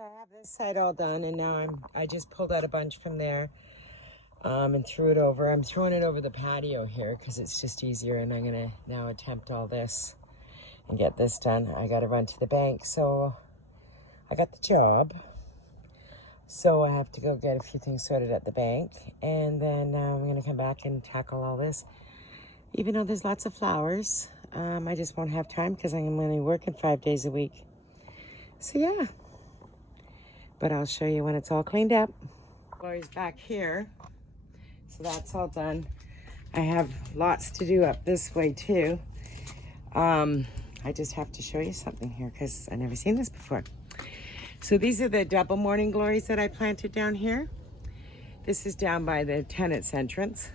So I have this side all done, and now I just pulled out a bunch from there and threw it over. I'm throwing it over the patio here because it's just easier, and I'm gonna now attempt all this and get this done. I gotta run to the bank, so I got the job. So I have to go get a few things sorted at the bank, and then I'm gonna come back and tackle all this. Even though there's lots of flowers, I just won't have time because I'm only working 5 days a week. So yeah, but I'll show you when it's all cleaned up. Glory's back here, so that's all done. I have lots to do up this way too. I just have to show you something here because I've never seen this before. So these are the double morning glories that I planted down here. This is down by the tenant's entrance.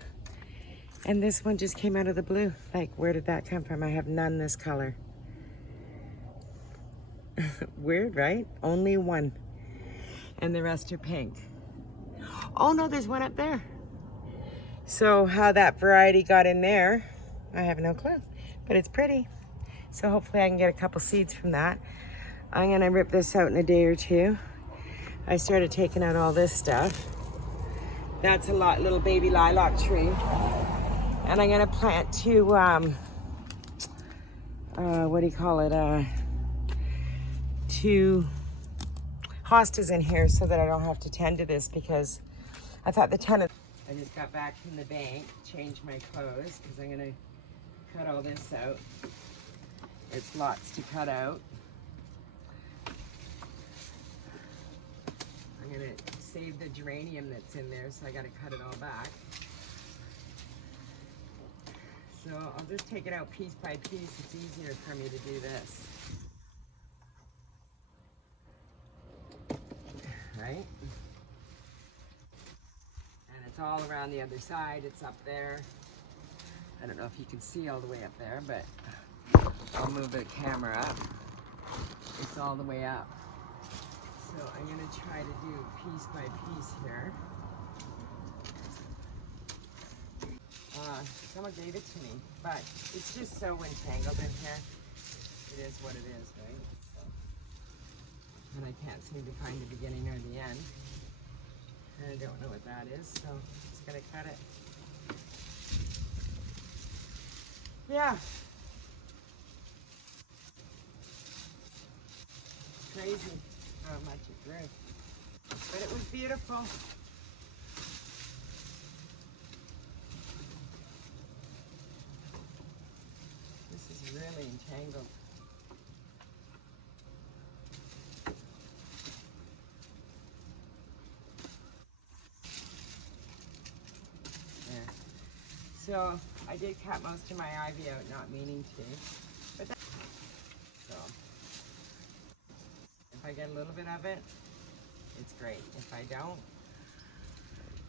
And this one just came out of the blue. Like, where did that come from? I have none this color. Weird, right? Only one. And the rest are pink. Oh no, there's one up there. So how that variety got in there, I have no clue. But it's pretty. So hopefully I can get a couple seeds from that. I'm gonna rip this out in a day or two. I started taking out all this stuff. That's a little baby lilac tree. And I'm gonna plant two, what do you call it? Two hostas in here so that I don't have to tend to this because I thought the tenant. I just got back from the bank, changed my clothes because I'm gonna cut all this out. It's lots to cut out. I'm gonna save the geranium that's in there, so I gotta cut it all back. So I'll just take it out piece by piece. It's easier for me to do this. Right? And it's all around the other side. It's up there. I don't know if you can see all the way up there, but I'll move the camera up. It's all the way up. So I'm gonna try to do piece by piece here. Someone gave it to me, but it's just so entangled in here. It is what it is, right? So, and I can't seem to find the beginning or the end. And I don't know what that is, so I'm just gonna cut it. Yeah. Crazy how much it grew. But it was beautiful. This is really entangled. Yeah. So I did cut most of my ivy out, not meaning to. But that's, so if I get a little bit of it, it's great. If I don't,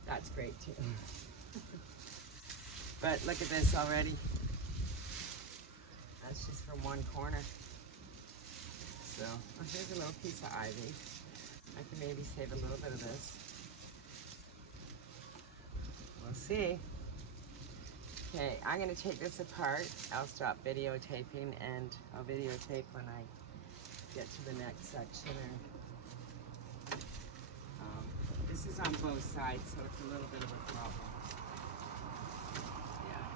that's great too. But look at this already. That's just from one corner. So here's a little piece of ivy. I can maybe save a little bit of this. We'll see. Okay, I'm gonna take this apart. I'll stop videotaping and I'll videotape when I get to the next section. This is on both sides, so it's a little bit of a problem. Yeah.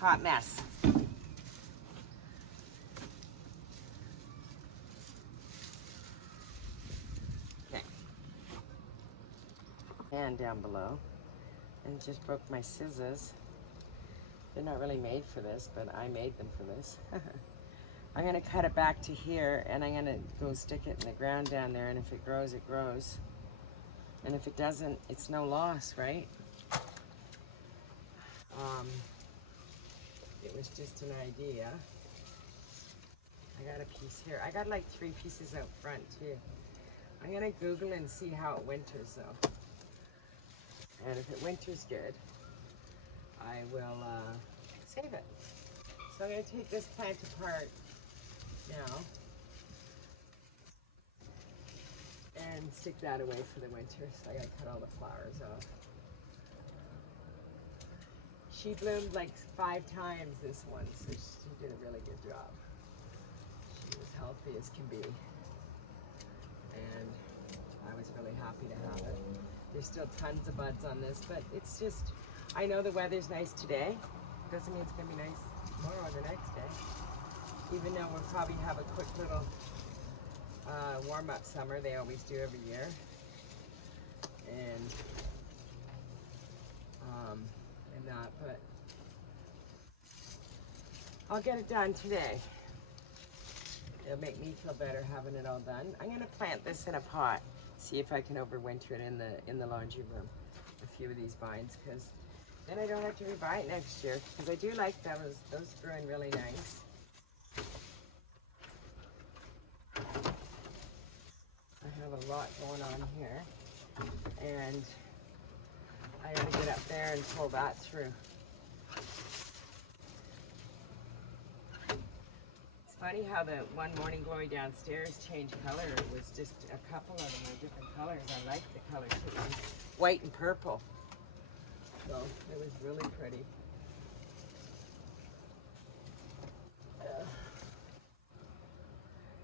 Hot mess. Okay. And down below. And just broke my scissors. They're not really made for this, but I made them for this. I'm gonna cut it back to here and I'm gonna go stick it in the ground down there, and if it grows, it grows. And if it doesn't, it's no loss, right? It was just an idea. I got a piece here. I got like 3 pieces out front too. I'm gonna Google and see how it winters though. And if it winters good, I will save it. So I'm gonna take this plant apart now and stick that away for the winter. So I gotta cut all the flowers off. She bloomed like 5 times, this one, so she did a really good job. healthy as can be. And I was really happy to have it. There's still tons of buds on this, but it's just, I know the weather's nice today. Doesn't mean it's gonna be nice tomorrow or the next day. Even though we'll probably have a quick little warm-up summer, they always do every year. And that, but I'll get it done today. It'll make me feel better having it all done. I'm gonna plant this in a pot, see if I can overwinter it in the laundry room. A few of these vines, because then I don't have to rebuy it next year. Because I do like those. Those grew in really nice. I have a lot going on here, and I gotta get up there and pull that through. It's funny how the one morning glory downstairs changed color. It was just a couple of them were different colors. I like the color too. White and purple. So it was really pretty.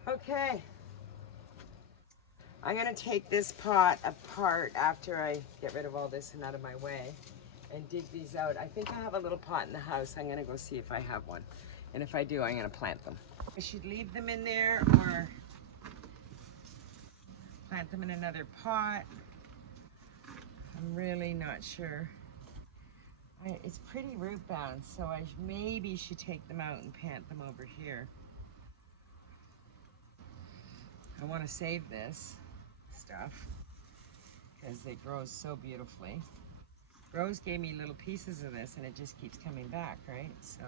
Okay. I'm gonna take this pot apart after I get rid of all this and out of my way and dig these out. I think I have a little pot in the house. I'm gonna go see if I have one. And if I do, I'm gonna plant them. I should leave them in there or plant them in another pot. I'm really not sure. It's pretty root bound, so I maybe should take them out and plant them over here. I want to save this stuff because it grows so beautifully. Rose gave me little pieces of this and it just keeps coming back, right? So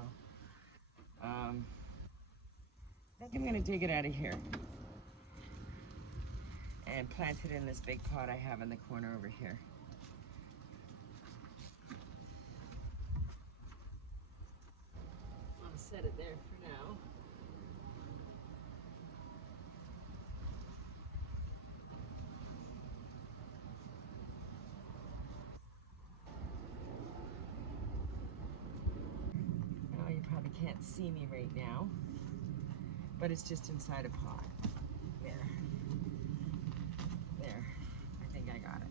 I think I'm going to dig it out of here and plant it in this big pot I have in the corner over here. I'll set it there for now. Oh, you probably can't see me right now, but it's just inside a pot. There. There. I think I got it.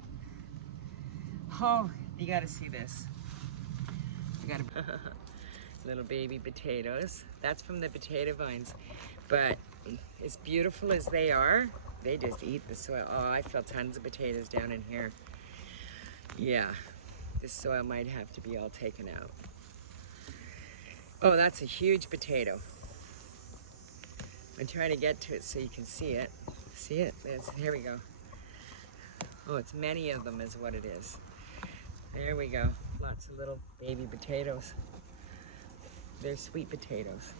Oh, you gotta see this. You gotta little baby potatoes. That's from the potato vines. But as beautiful as they are, they just eat the soil. Oh, I feel tons of potatoes down in here. Yeah, this soil might have to be all taken out. Oh, that's a huge potato. I'm trying to get to it so you can see it. See it? Here we go. Oh, it's many of them is what it is. There we go. Lots of little baby potatoes. They're sweet potatoes.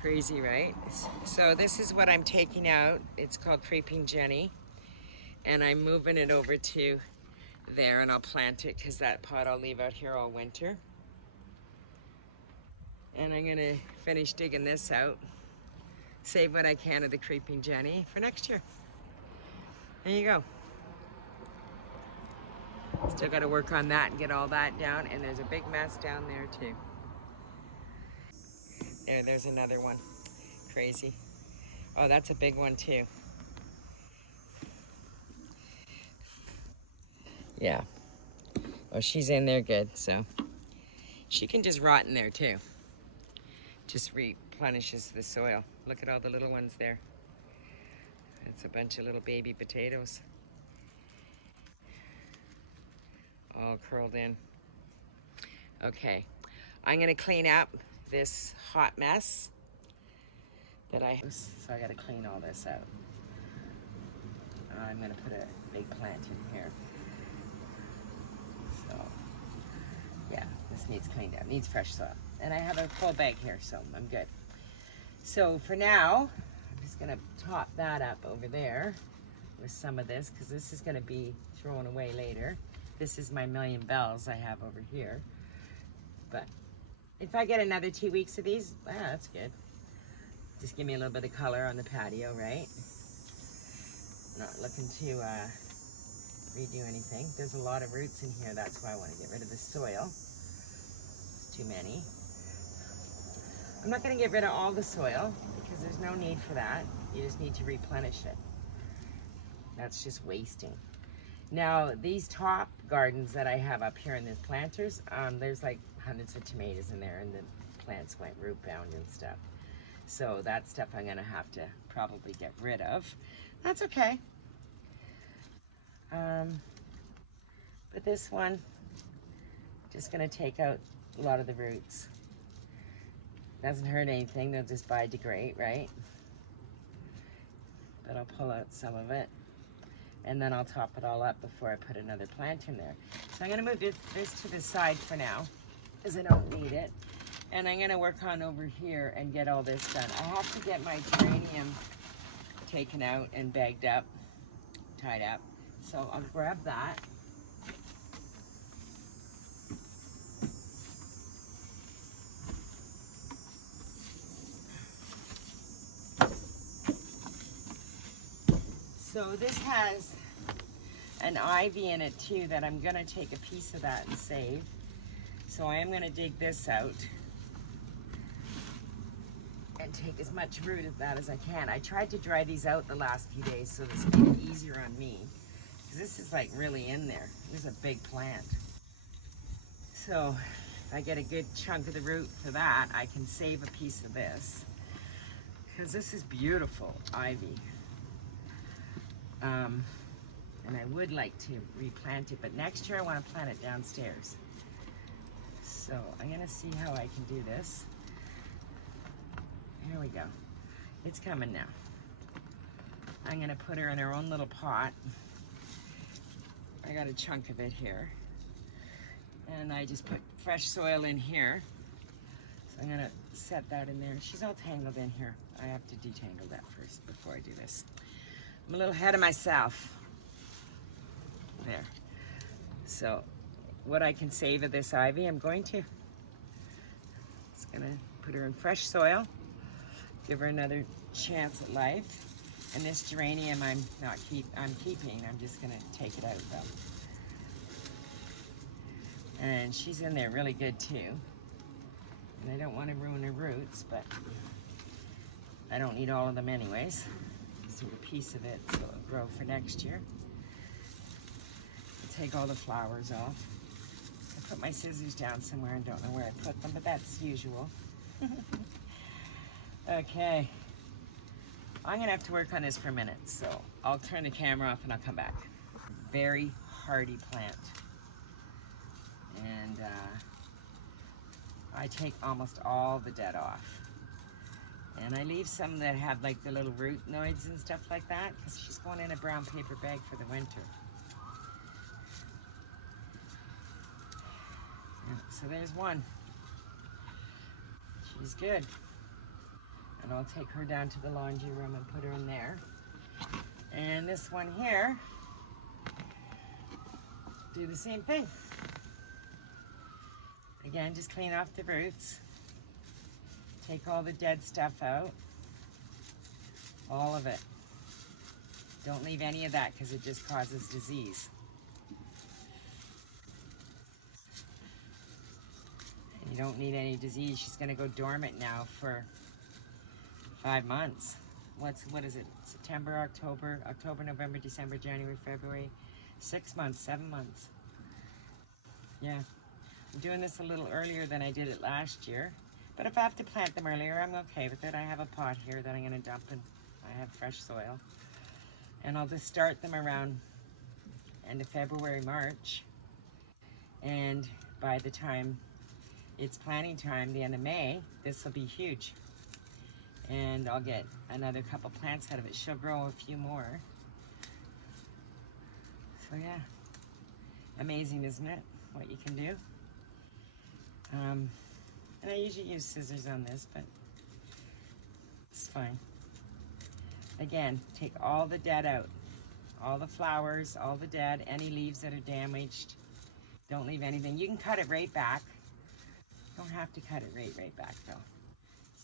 Crazy, right? So this is what I'm taking out. It's called Creeping Jenny. And I'm moving it over to there and I'll plant it because that pot I'll leave out here all winter. And I'm gonna finish digging this out. Save what I can of the Creeping Jenny for next year. There you go. Still gotta work on that and get all that down. And there's a big mess down there too. There's another one. Crazy. Oh, that's a big one too. Yeah. Oh, she's in there good, so. She can just rot in there too. Just replenishes the soil. Look at all the little ones there. It's a bunch of little baby potatoes. All curled in. Okay, I'm gonna clean up this hot mess that I have. So I gotta clean all this out. I'm gonna put a big plant in here. So, yeah, this needs cleaned up, needs fresh soil. And I have a full bag here, so I'm good. So for now, I'm just gonna top that up over there with some of this, because this is gonna be thrown away later. This is my million bells I have over here. But if I get another 2 weeks of these, that's good. Just give me a little bit of color on the patio, right? Not looking to redo anything. There's a lot of roots in here. That's why I want to get rid of the soil. It's too many. I'm not going to get rid of all the soil because there's no need for that. You just need to replenish it. That's just wasting. Now, these top gardens that I have up here in these planters, there's like hundreds of tomatoes in there, and the plants went root bound and stuff. So that stuff I'm gonna have to probably get rid of. That's okay. But this one, just gonna take out a lot of the roots. Doesn't hurt anything, they'll just biodegrade, right? But I'll pull out some of it, and then I'll top it all up before I put another plant in there. So I'm gonna move this to the side for now, because I don't need it. And I'm gonna work on over here and get all this done. I have to get my geranium taken out and bagged up, tied up. So I'll grab that. So this has an ivy in it too that I'm gonna take a piece of that and save. So I am gonna dig this out and take as much root of that as I can. I tried to dry these out the last few days so this made it easier on me, because this is like really in there. This is a big plant. So if I get a good chunk of the root for that, I can save a piece of this, because this is beautiful ivy. And I would like to replant it, but next year I want to plant it downstairs. So I'm gonna see how I can do this. Here we go. It's coming now. I'm gonna put her in her own little pot. I got a chunk of it here. And I just put fresh soil in here. So I'm gonna set that in there. She's all tangled in here. I have to detangle that first before I do this. I'm a little ahead of myself. There. So what I can save of this ivy, I'm going to. Just gonna put her in fresh soil. Give her another chance at life. And this geranium I'm keeping. I'm just gonna take it out though. And she's in there really good too. And I don't want to ruin her roots, but I don't need all of them anyways. Just need a piece of it so it'll grow for next year. I'll take all the flowers off. I put my scissors down somewhere and don't know where I put them, but that's usual. Okay. I'm gonna have to work on this for a minute, so I'll turn the camera off and I'll come back. Very hardy plant. And I take almost all the dead off. And I leave some that have like the little root nodes and stuff like that, because she's going in a brown paper bag for the winter. So there's one. She's good. And I'll take her down to the laundry room and put her in there. And this one here, do the same thing. Again, just clean off the roots. Take all the dead stuff out. All of it. Don't leave any of that because it just causes disease. And you don't need any disease. She's going to go dormant now for 5 months. What is it? September, October, November, December, January, February. 6 months, 7 months. Yeah. I'm doing this a little earlier than I did it last year. But if I have to plant them earlier, I'm okay with it. I have a pot here that I'm going to dump in. I have fresh soil. And I'll just start them around end of February, March. And by the time it's planting time, the end of May, this will be huge. And I'll get another couple plants out of it. She'll grow a few more. So yeah, amazing, isn't it? What you can do. And I usually use scissors on this, but it's fine. Again, take all the dead out. All the flowers, all the dead, any leaves that are damaged. Don't leave anything. You can cut it right back. Don't have to cut it right back though.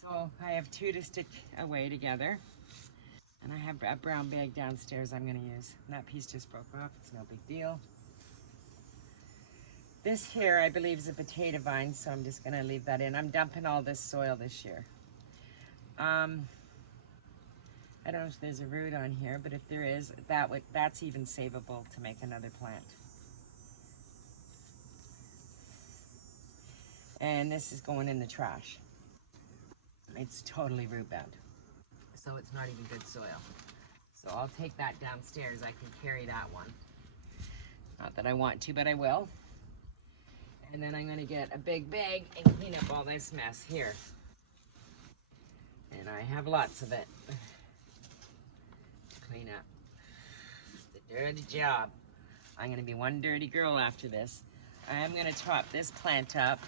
So I have 2 to stick away together. And I have a brown bag downstairs I'm gonna use. And that piece just broke off, it's no big deal. This here, I believe, is a potato vine, so I'm just gonna leave that in. I'm dumping all this soil this year. I don't know if there's a root on here, but if there is, that's even savable to make another plant. And this is going in the trash. It's totally root bound, so it's not even good soil. So I'll take that downstairs. I can carry that one. Not that I want to, but I will. And then I'm gonna get a big bag and clean up all this mess here. And I have lots of it to clean up. It's a dirty job. I'm gonna be one dirty girl after this. I am gonna top this plant up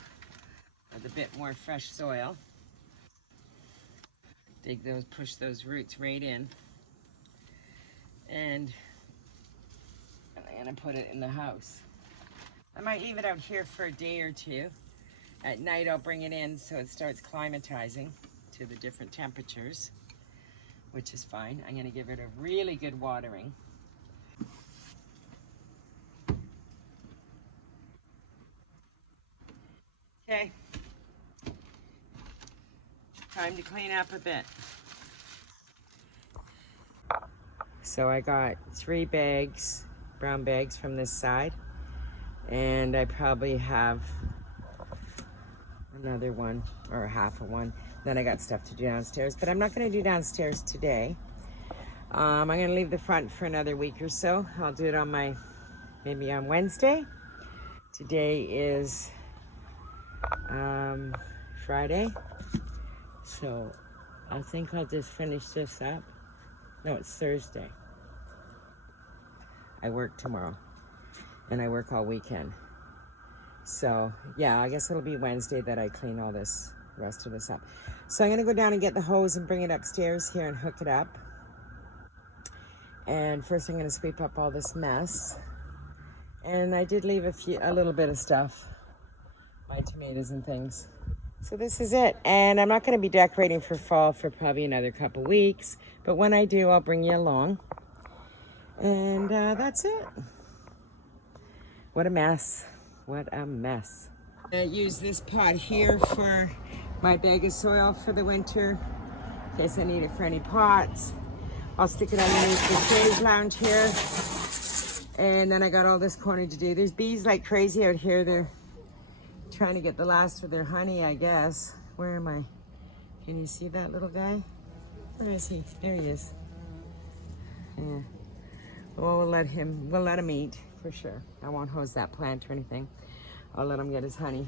with a bit more fresh soil. Dig those, push those roots right in. And I'm gonna put it in the house. I might leave it out here for a day or two. At night I'll bring it in so it starts climatizing to the different temperatures, which is fine. I'm gonna give it a really good watering. Okay, time to clean up a bit. So I got 3 bags, brown bags from this side, and I probably have another one or half of one. Then I got stuff to do downstairs, but I'm not gonna do downstairs today. I'm gonna leave the front for another week or so. I'll do it on maybe on Wednesday. Today is Friday, so I think I'll just finish this up. No, it's Thursday. I work tomorrow, and I work all weekend. So yeah, I guess it'll be Wednesday that I clean all this, rest of this up. So I'm gonna go down and get the hose and bring it upstairs here and hook it up. And first I'm gonna sweep up all this mess. And I did leave a little bit of stuff, my tomatoes and things. So this is it. And I'm not gonna be decorating for fall for probably another couple weeks, but when I do, I'll bring you along. And that's it. What a mess. What a mess. I use this pot here for my bag of soil for the winter, in case I need it for any pots. I'll stick it underneath the chaise lounge here. And then I got all this corner to do. There's bees like crazy out here. They're trying to get the last of their honey, I guess. Where am I? Can you see that little guy? Where is he? There he is. Yeah. Well, we'll let him eat for sure. I won't hose that plant or anything. I'll let him get his honey.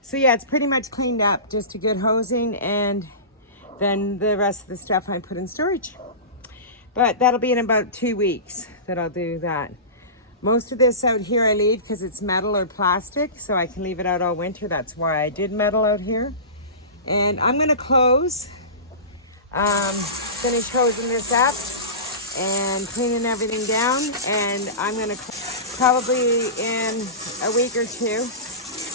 So yeah, it's pretty much cleaned up. Just a good hosing, and then the rest of the stuff I put in storage. But that'll be in about 2 weeks that I'll do that. Most of this out here I leave because it's metal or plastic, so I can leave it out all winter. That's why I did metal out here. And I'm gonna close, finish hosing this up and cleaning everything down. And I'm gonna probably in a week or 2.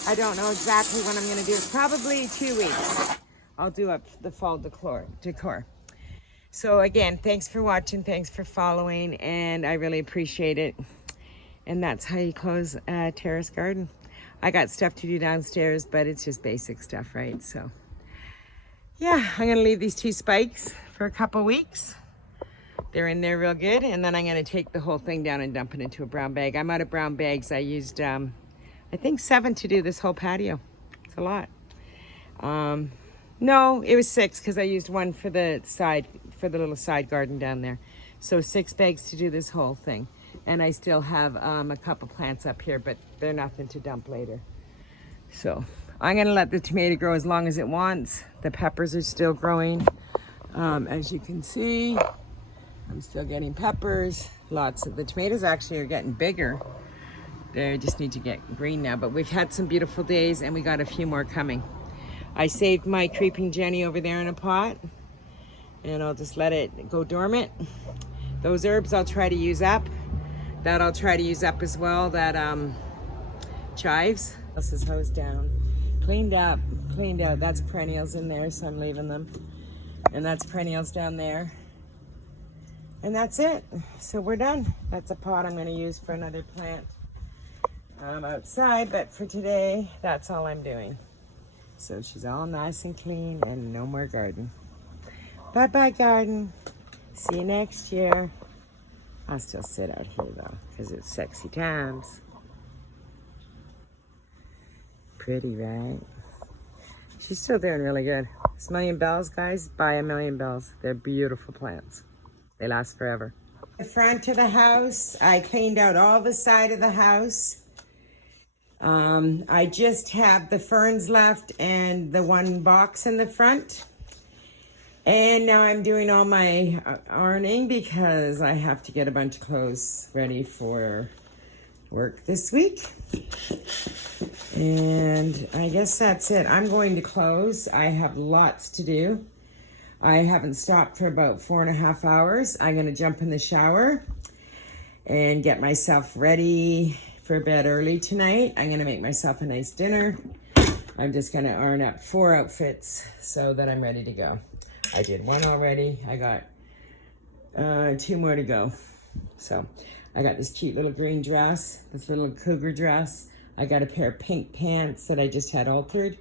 I don't know exactly when I'm gonna do it. Probably 2 weeks. I'll do up the fall decor. So again, thanks for watching, thanks for following, and I really appreciate it. And that's how you close a terrace garden. I got stuff to do downstairs, but it's just basic stuff, right? So yeah, I'm gonna leave these 2 spikes for a couple weeks. They're in there real good, and then I'm gonna take the whole thing down and dump it into a brown bag. I'm out of brown bags. I used, I think 7 to do this whole patio. It's a lot. No, it was 6 because I used 1 for the little side garden down there. So 6 bags to do this whole thing. And I still have a couple plants up here, but they're nothing to dump later. So I'm gonna let the tomato grow as long as it wants. The peppers are still growing. As you can see, I'm still getting peppers. Lots of the tomatoes actually are getting bigger. They just need to get green now, but we've had some beautiful days and we got a few more coming. I saved my creeping Jenny over there in a pot, and I'll just let it go dormant. Those herbs I'll try to use up. That I'll try to use up as well, that chives. This is hosed down. Cleaned out. That's perennials in there, so I'm leaving them. And that's perennials down there. And that's it. So we're done. That's a pot I'm gonna use for another plant. outside, but for today, that's all I'm doing. So she's all nice and clean and no more garden. Bye-bye, garden. See you next year. I'll still sit out here, though, because it's sexy times. Pretty, right? She's still doing really good. This million bells, guys, buy a million bells. They're beautiful plants. They last forever. The front of the house, I cleaned out all the side of the house. I just have the ferns left and the one box in the front. And now I'm doing all my ironing because I have to get a bunch of clothes ready for work this week. And I guess that's it. I'm going to close. I have lots to do. I haven't stopped for about 4.5 hours. I'm going to jump in the shower and get myself ready for bed early tonight. I'm going to make myself a nice dinner. I'm just going to iron up 4 outfits so that I'm ready to go. I did 1 already. I got 2 more to go. So I got this cute little green dress, this little cougar dress. I got a pair of pink pants that I just had altered.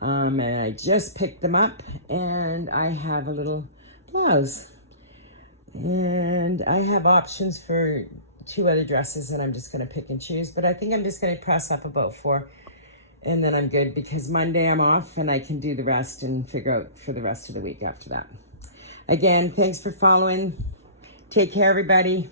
And I just picked them up, and I have a little blouse. And I have options for 2 other dresses that I'm just going to pick and choose. But I think I'm just going to press up about 4. And then I'm good because Monday I'm off and I can do the rest and figure out for the rest of the week after that. Again, thanks for following. Take care, everybody.